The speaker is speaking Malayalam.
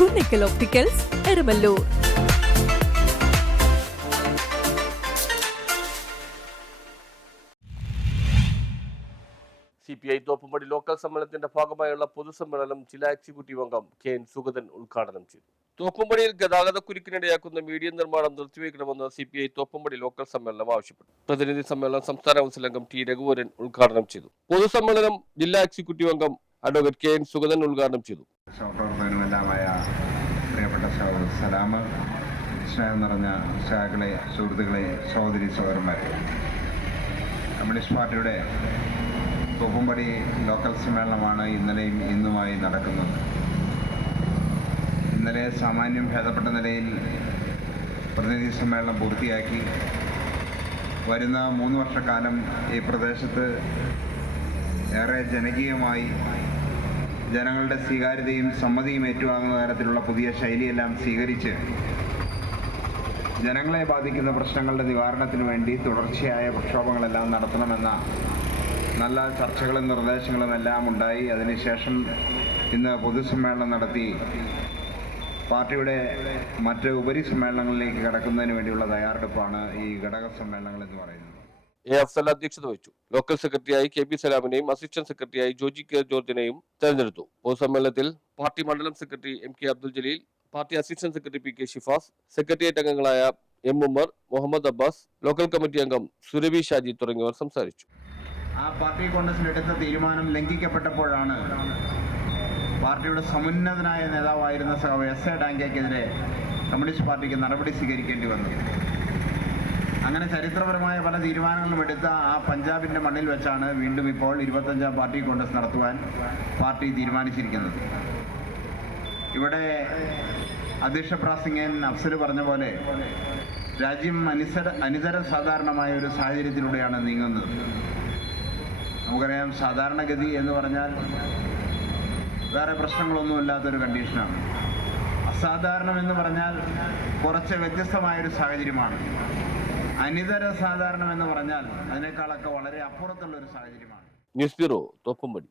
Kunnikkal opticals Erumalloor C P I Thoppumpady local സമ്മേളനത്തിന്റെ ഭാഗമായുള്ള പൊതുസമ്മേളനം ജില്ലാ എക്സിക്യൂട്ടീവ് അംഗം കെ എൻ സുഗതൻ ഉദ്ഘാടനം ചെയ്തു. തോപ്പുംപടിയിൽ ഗതാഗത കുരുക്കിനിടയാക്കുന്ന മീഡിയം നിർമ്മാണം നിർത്തിവെക്കണമെന്ന് C P I Thoppumpady local സമ്മേളനം ആവശ്യപ്പെട്ടു. പ്രതിനിധി സമ്മേളനം സംസ്ഥാന കൗൺസിൽ അംഗം ടി രഘുവരൻ ഉദ്ഘാടനം ചെയ്തു. പൊതുസമ്മേളനം ജില്ലാ എക്സിക്യൂട്ടീവ് അംഗം അഡ്വക്കേറ്റ് കെ എൻ സുഗതൻ ഉദ്ഘാടനം ചെയ്തു. സഹപ്രവർത്തകനുമെല്ലാമായ പ്രിയപ്പെട്ട സലാമ് സ്നേഹം നിറഞ്ഞ സഹാക്കളെ സുഹൃത്തുക്കളെ സഹോദരി സഹോദരന്മാരെ. കമ്മ്യൂണിസ്റ്റ് പാർട്ടിയുടെ തോപ്പുംപടി ലോക്കൽ സമ്മേളനമാണ് ഇന്നലെയും ഇന്നുമായി നടക്കുന്നത്. ഇന്നലെ സാമാന്യം ഭേദപ്പെട്ട നിലയിൽ പ്രതിനിധി സമ്മേളനം പൂർത്തിയാക്കി. വരുന്ന മൂന്ന് വർഷക്കാലം ഈ പ്രദേശത്ത് ഏറെ ജനകീയമായി ജനങ്ങളുടെ സ്വീകാര്യതയും സമ്മതിയും ഏറ്റുവാങ്ങുന്ന തരത്തിലുള്ള പുതിയ ശൈലിയെല്ലാം സ്വീകരിച്ച് ജനങ്ങളെ ബാധിക്കുന്ന പ്രശ്നങ്ങളുടെ നിവാരണത്തിന് വേണ്ടി തുടർച്ചയായ പ്രക്ഷോഭങ്ങളെല്ലാം നടത്തണമെന്ന നല്ല ചർച്ചകളും നിർദ്ദേശങ്ങളും എല്ലാം ഉണ്ടായി. അതിനുശേഷം ഇന്ന് പൊതുസമ്മേളനം നടത്തി പാർട്ടിയുടെ മറ്റ് ഉപരി സമ്മേളനങ്ങളിലേക്ക് കടക്കുന്നതിന് വേണ്ടിയുള്ള തയ്യാറെടുപ്പാണ് ഈ ഘടക സമ്മേളനങ്ങൾ എന്ന് പറയുന്നത്. എ അഫ്സൽ അധ്യക്ഷത വഹിച്ചു. ലോക്കൽ സെക്രട്ടറിയായി കെ പി സലാമിനെയും അസിസ്റ്റന്റ് സെക്രട്ടറിയായി ജോജി കെ ജോർജിനെയും തെരഞ്ഞെടുത്തു. പൊതുസമ്മേളനത്തിൽ പാർട്ടി മണ്ഡലം secretary M K Abdul Jaleel party assistant secretary P K Shifas secretariat അംഗങ്ങളായ M Ummer Muhammad Abbas local committee അംഗം സുരവി ഷാജി തുടങ്ങിയവർ സംസാരിച്ചു. ആ പാർട്ടി കോൺഗ്രസിൽ എടുത്ത തീരുമാനം ലംഘിക്കപ്പെട്ടപ്പോഴാണ് പാർട്ടിയുടെ സമുന്നതനായ നേതാവായിരുന്ന സഹ എസ് എ ഡാങ്കയ്ക്കെതിരെ കമ്മ്യൂണിസ്റ്റ് പാർട്ടിക്ക് നടപടി സ്വീകരിക്കേണ്ടി വന്നു അങ്ങനെ ചരിത്രപരമായ പല തീരുമാനങ്ങളും എടുത്ത ആ പഞ്ചാബിന്റെ മണ്ണിൽ വെച്ചാണ് വീണ്ടും ഇപ്പോൾ ഇരുപത്തഞ്ചാം പാർട്ടി കോൺഗ്രസ് നടത്തുവാൻ പാർട്ടി തീരുമാനിച്ചിരിക്കുന്നത്. ഇവിടെ അധ്യക്ഷ പ്രാസിംഗൻ അഫ്സൽ പറഞ്ഞ പോലെ രാജ്യം അനുസര അനുതര സാധാരണമായ ഒരു സാഹചര്യത്തിലൂടെയാണ് നീങ്ങുന്നത്. നമുക്കറിയാം സാധാരണഗതി എന്ന് പറഞ്ഞാൽ വേറെ പ്രശ്നങ്ങളൊന്നുമില്ലാത്തൊരു കണ്ടീഷനാണ്. അസാധാരണം എന്ന് പറഞ്ഞാൽ കുറച്ച് വ്യത്യസ്തമായൊരു സാഹചര്യമാണ്. അനിതര സാധാരണം എന്ന് പറഞ്ഞാൽ അതിനേക്കാളൊക്കെ വളരെ അപ്പുറത്തുള്ള ഒരു സാഹചര്യമാണ്. News bureau Thoppumpady.